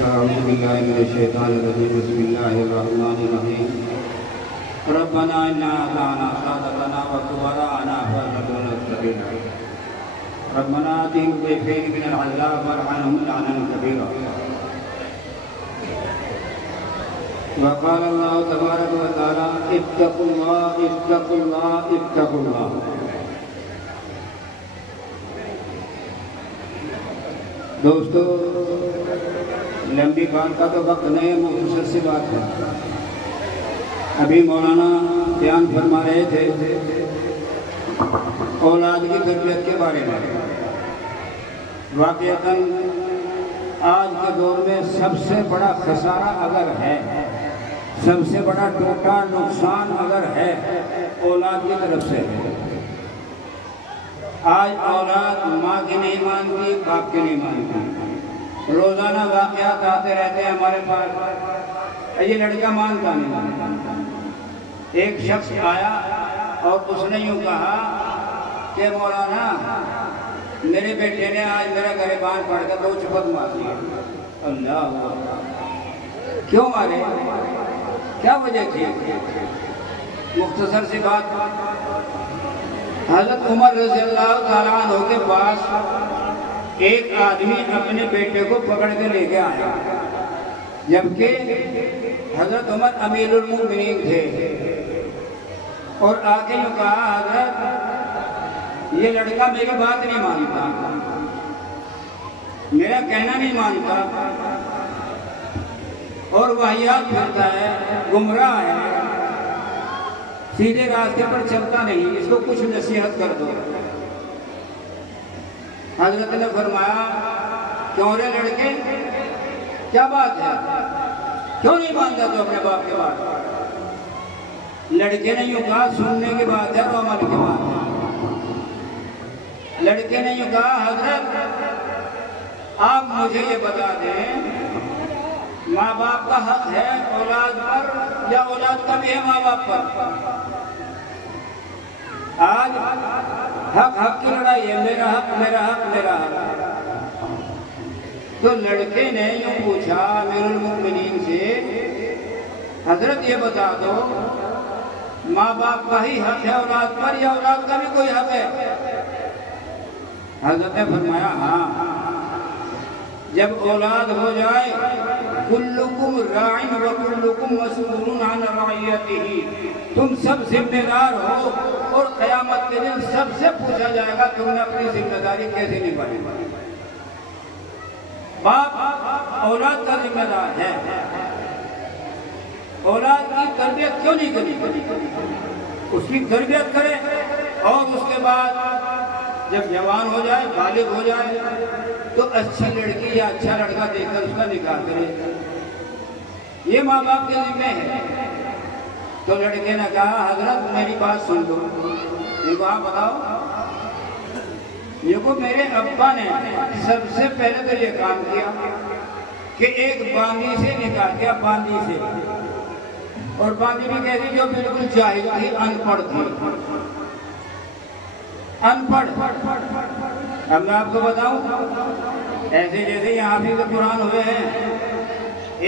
أعوذ بالله من الشيطان الرجيم بسم الله الرحمن الرحيم ربنا إنا أطعنا سادتنا وكبراءنا فأغفر لنا ربنا آتهم ضيفين من العذاب وارحمهم لعنا كبيرا وقال الله تبارك وتعالى اتقوا الله اتقوا الله اتقوا الله. دوستو لمبی بات کا تو وقت نہیں ہے، مختصر سی بات ہے. ابھی مولانا بیان فرما رہے تھے اولاد کی تربیت کے بارے میں. واقعتاً آج کے دور میں سب سے بڑا خسارہ اگر ہے، سب سے بڑا ٹوٹا نقصان اگر ہے، اولاد کی طرف سے ہے. آج اولاد ماں کی نہیں مانتی، باپ کی نہیں مانتی. روزانہ واقعات آتے رہتے ہیں ہمارے پاس، یہ لڑکا مانتا نہیں. ایک شخص آیا اور اس نے یوں کہا کہ مولانا میرے بیٹے نے آج میرا گریبان پڑھ کر 2 چپت مار دیا. اللہ کیوں مارے؟ کیا وجہ تھی؟ مختصر سی بات، حضرت عمر رضی اللہ تعالیٰ عنہ کے پاس ایک آدمی اپنے بیٹے کو پکڑ کے لے کے آیا، جبکہ حضرت عمر امیر المؤمنین تھے. اور آگے یوں کہا حضرت یہ لڑکا میری بات نہیں مانتا، میرا کہنا نہیں مانتا اور واہیات کرتا ہے، گمراہ ہے، سیدھے راستے پر چلتا نہیں، اس کو کچھ نصیحت کر دو. حضرت نے فرمایا کیوں رے لڑکے، کیا بات ہے، کیوں نہیں مانتا تو اپنے باپ کے بات؟ لڑکے نے یوں کہا سننے کی بات ہے اور عمل کی بات ہے. لڑکے نے یوں کہا حضرت آپ مجھے یہ بتا دیں ماں باپ کا حق ہے اولاد پر یا اولاد کا بھی ہے ماں باپ پر؟ آج حق کی لڑائی ہے، میرا حق میرا حق میرا حق. تو لڑکے نے یوں پوچھا امیر المؤمنین سے حضرت یہ بتا دو ماں باپ کا ہی حق ہے اولاد پر یا اولاد کا بھی کوئی حق ہے؟ حضرت نے فرمایا ہاں، جب اولاد ہو جائے کلکم راعٍ وکلکم مسئول عن رعیتہ، تم سب ذمہ دار ہو اور قیامت کے دن سب سے پوچھا جائے گا تم نے اپنی ذمہ داری کیسے نبھائی. باپ اولاد کا ذمہ دار ہے، اولاد کی تربیت کیوں نہیں کرنی؟ اس کی تربیت کرے اور اس کے بعد جب جوان ہو جائے، بالغ ہو جائے تو اچھی لڑکی یا اچھا لڑکا دیکھ کر اس کا نکاح کرے. یہ ماں باپ کے ذمہ ہے. تو لڑکے نے کہا حضرت میری بات سن لو. یہ کہا بتاؤ. یہ کو میرے ابا نے سب سے پہلے تو یہ کام کیا کہ ایک باندی سے نکاح کیا، باندی سے. اور باندی بھی کہتی جو بالکل جاہل تھی، ان پڑھ تھی، ان پڑھ. اب میں آپ کو بتاؤں ایسے جیسے یہاں بھی قرآن ہوئے ہیں،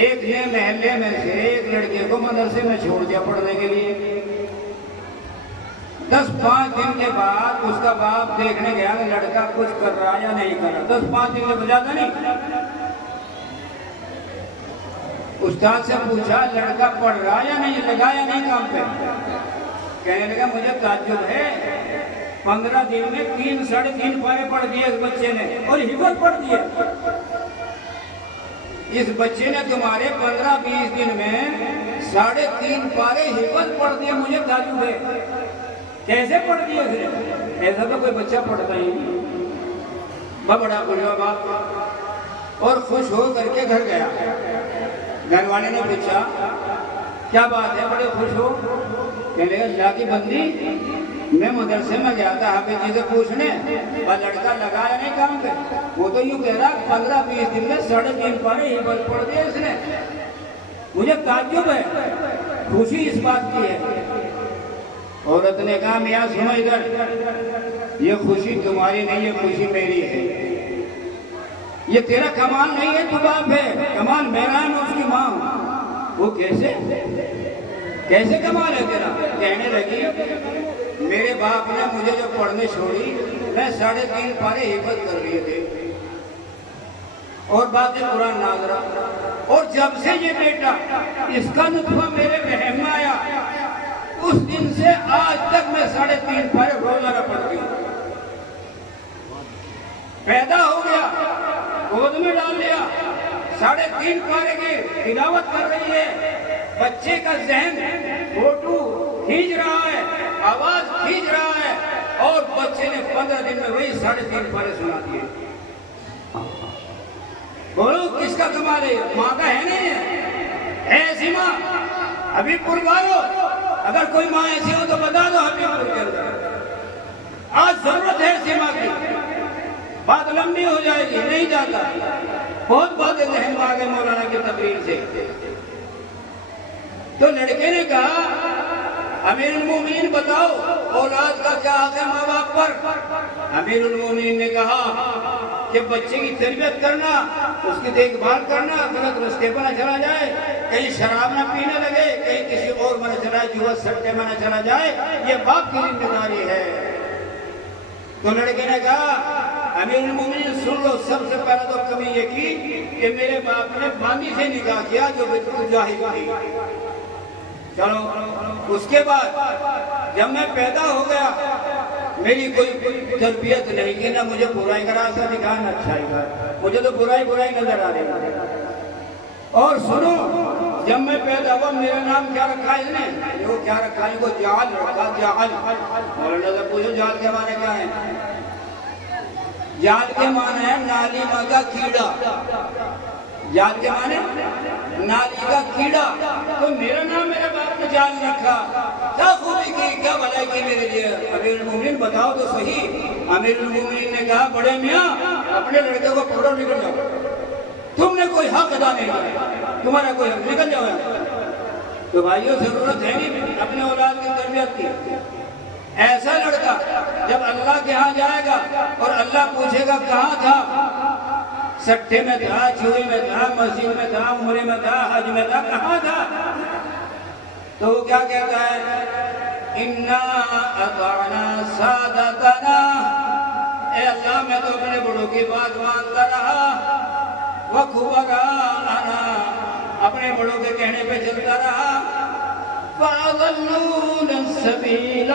ایک نے محلے میں سے ایک لڑکے کو مدرسے میں چھوڑ دیا پڑھنے کے لیے. 10-5 دن کے بعد اس کا باپ دیکھنے گیا کہ لڑکا کچھ کر رہا یا نہیں کر رہا. 10-5 دن میں بجاتا نہیں. استاد سے پوچھا لڑکا پڑھ رہا یا نہیں، لگا یا نہیں کام پہ؟ کہنے لگا مجھے تعجب ہے 15 دن میں 3-3.5 پارے پڑھ دیے اس بچے نے اور حفظ پڑھ دیے. اس بچے نے تمہارے 15-20 دن میں 3.5 پارے حفظ پڑھ دیے. مجھے تعجب ہے کیسے پڑھ دیے اس نے؟ ایسا تو کوئی بچہ پڑھتا ہی نہیں. بڑا خوش ہوا باپ اور خوش ہو کر کے گھر گیا. گھر والے نے پوچھا کیا بات ہے بڑے خوش ہو؟ کہنے لگا اللہ کی بندی میں مدرسے میں گیا تھا حافظ جی سے پوچھنے وہ لڑکا لگا یا نہیں کام پہ. وہ تو یوں کہہ رہا 15-20 دن میں 3.5 پارے حفظ پڑھ دیے اس نے. مجھے تعجب ہے، خوشی اس بات کی ہے. عورت نے کہا میاں سنو ادھر، یہ خوشی تمہاری نہیں، یہ خوشی میری ہے. یہ تیرا کمال نہیں ہے، تو باپ ہے، کمال میرا ہے، میں اس کی ماں ہوں۔ وہ کیسے کمال ہے تیرا؟ کہنے لگی میرے باپ نے مجھے جو پڑھنے چھوڑی، میں 3.5 پارے حفظ کر لیے تھے اور بات قرآن ناظرہ، اور جب سے یہ بیٹا اس کا نطفہ میرے رحم میں آیا، اس دن سے آج تک میں 3.5 پارے روزانہ پڑھتی ہوں۔ پیدا ہو گیا، گود میں ڈال لیا، 3.5 پارے کی تلاوت کر رہی ہے، بچے کا ذہن فوٹو کھینچ رہا ہے، آواز کھینچ رہا ہے، اور بچے نے 15 دن میں وہی 3.5 پارے سنا دیے۔ بولو کس کا کمال ہے؟ ماں کا ہے نہیں ہے ایسی ماں؟ ابھی پور والو اگر کوئی ماں ایسی ہو تو بتا دو، ابھی پور کے اندر آج ضرورت ہے ایسی ماں کی۔ بات لمبی ہو جائے گی، نہیں جاتا، بہت باتیں ذہن میں آ گئے مولانا کی تقریر سے۔ تو لڑکے نے کہا امیر المومنین بتاؤ اولاد کا کیا حق ہے ماں باپ پر؟ امیر المومنین نے کہا کہ بچے کی تربیت کرنا، اس کی دیکھ بھال کرنا، غلط رستے پر نہ چلا جائے، کہیں شراب نہ پینے لگے، کہیں کسی اور میں نہ چلا جائے، جوا سٹے میں نہ چلا جائے، یہ باپ کی ذمہ داری ہے۔ تو لڑکے نے کہا امیر المومنین سن لو، سب سے پہلا تو کمی یہ کی کہ میرے باپ نے باندھی سے نکاح کیا جو بالکل جاہل تھی۔ چلو اس کے بعد جب میں پیدا ہو گیا، میری کوئی تربیت نہیں کی، نہ مجھے برائی کا راستہ دکھایا نہ اچھائی کا، مجھے تو برائی نظر آ رہی ہے۔ اور سنو، جب میں پیدا ہوا میرا نام کیا رکھا اس نے؟ وہ کیا رکھا ہے؟ وہ جعل رکھا، جعل۔ مولانا سے پوچھو جعل کے معنی کیا ہے؟ جعل کے معنی ہے نالی ماں کا کیڑا۔ جعل کے معنی نالی کا کیڑا۔ تو میرا نام میرے باپ نے جعل رکھا، کیا خوبی کی، کیا بھلائی کی میرے لیے؟ امیر المومنین بتاؤ تو صحیح۔ امیر المومنین نے کہا بڑے میاں اپنے لڑکے کو پکڑو، نکل جاؤ، تم نے کوئی حق ادا نہیں کیا، تمہارا کوئی حق، نکل جاؤ۔ تو بھائیوں ضرورت ہے نہیں اپنے اولاد کی تربیت کی۔ ایسا لڑکا جب اللہ کے ہاں جائے گا اور اللہ پوچھے گا کہاں تھا، سٹے میں تھا، چوری میں تھا، مسجد میں تھا، عمرے میں تھا، حج میں تھا، کہاں تھا؟ تو وہ کیا کہتا ہے؟ اِنَّا أَطَعْنَا سَادَتَنَا، اے اللہ میں تو اپنے بڑوں کی بات مانتا رہا، وَكُبَرَاءَنَا، اپنے بڑوں کے کہنے پہ چلتا رہا، فَأَضَلُّونَ السَّبِيلَ،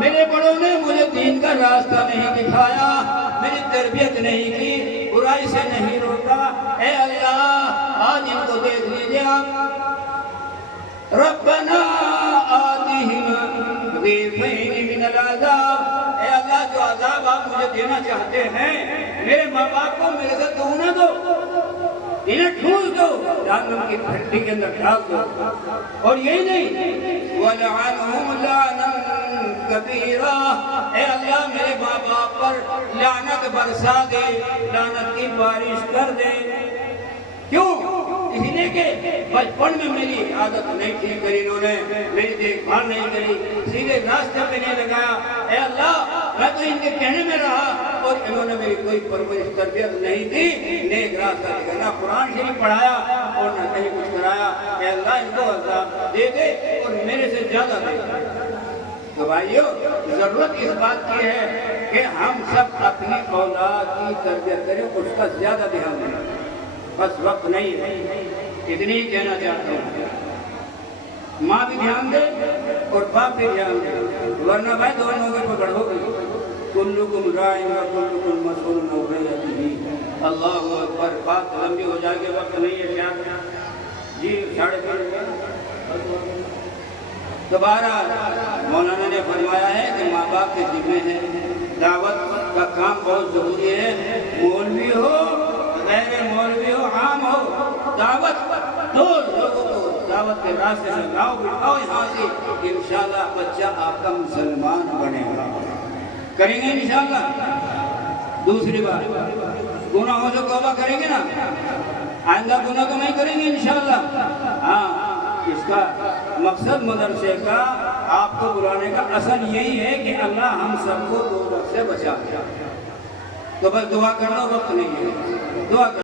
میرے بڑوں نے مجھے دین کا راستہ نہیں دکھایا، میری تربیت نہیں کی، برائی سے نہیں روکا۔ اے اللہ آج ان کو دیکھ لیجئے آپ، ربنا آتِهِمْ ضِعْفَيْنِ مِنَ الْعَذَابِ، اے اللہ جو عذاب آپ مجھے دینا چاہتے ہیں میرے ماں باپ کو میرے سے دوگنا دو، انہیں ٹھوس دو، جہنم کی بھٹی کے اندر ڈال دو۔ اور یہی نہیں، وَلَعَنْهُمْ لَعْنًا كَبِيرًا، اے اللہ میرے ماں باپ پر لعنت برسا دے، لعنت کی بارش کر دے۔ کیوں؟ اس لیے کہ بچپن میں میری عادت نہیں ٹھیک کری، انہوں نے میری دیکھ بھال نہیں کری، سیدھے راستے پہ نہیں لگایا۔ اے اللہ میں تو ان کے کہنے میں رہا اور انہوں نے میری کوئی پرورش تربیت نہیں دی، نیک راستہ دکھایا، نہ قرآن شریف پڑھایا اور نہ کہیں کچھ کرایا۔ اے اللہ ان کو عذاب دے دے اور میرے سے زیادہ دے دے۔ تو بھائیو ضرورت اس بات کی ہے کہ ہم سب اپنی اولاد کی تربیت کریں، اس کا زیادہ دھیان دیں۔ بس وقت نہیں ہے، اتنی ہی کہنا چاہتا ہوں، ماں بھی دھیان دے اور باپ بھی دھیان دے، ورنہ بھائی دونوں کے پکڑ ہو گئی۔ کلکم راع وکلکم مسئول عن رعیتہ۔ اللہ اکبر۔ بات لمبی ہو جائے گی، وقت نہیں ہے شاید جی 3:30۔ دوبارہ مولانا نے فرمایا ہے کہ ماں باپ کے ذمہ ہے، دعوت کا کام بہت ضروری ہے، مولوی ہو غیر مولوی ہو عام ہو، دعوت دو لوگوں کو دعوت کے راستے سے لاؤ، بٹھاؤ یہاں سے، انشاءاللہ بچہ آپ کا مسلمان بنے گا۔ کریں گے انشاءاللہ؟ دوسری بات، گناہوں سے توبہ کریں گے نا، آئندہ گناہ تو نہیں کریں گے انشاءاللہ۔ ہاں، اس کا مقصد مدرسے کا آپ کو بلانے کا اصل یہی ہے کہ اللہ ہم سب کو دوزخ سے بچا دے۔ تو بس دعا کرنا وقت نہیں ہے، دعا کرنا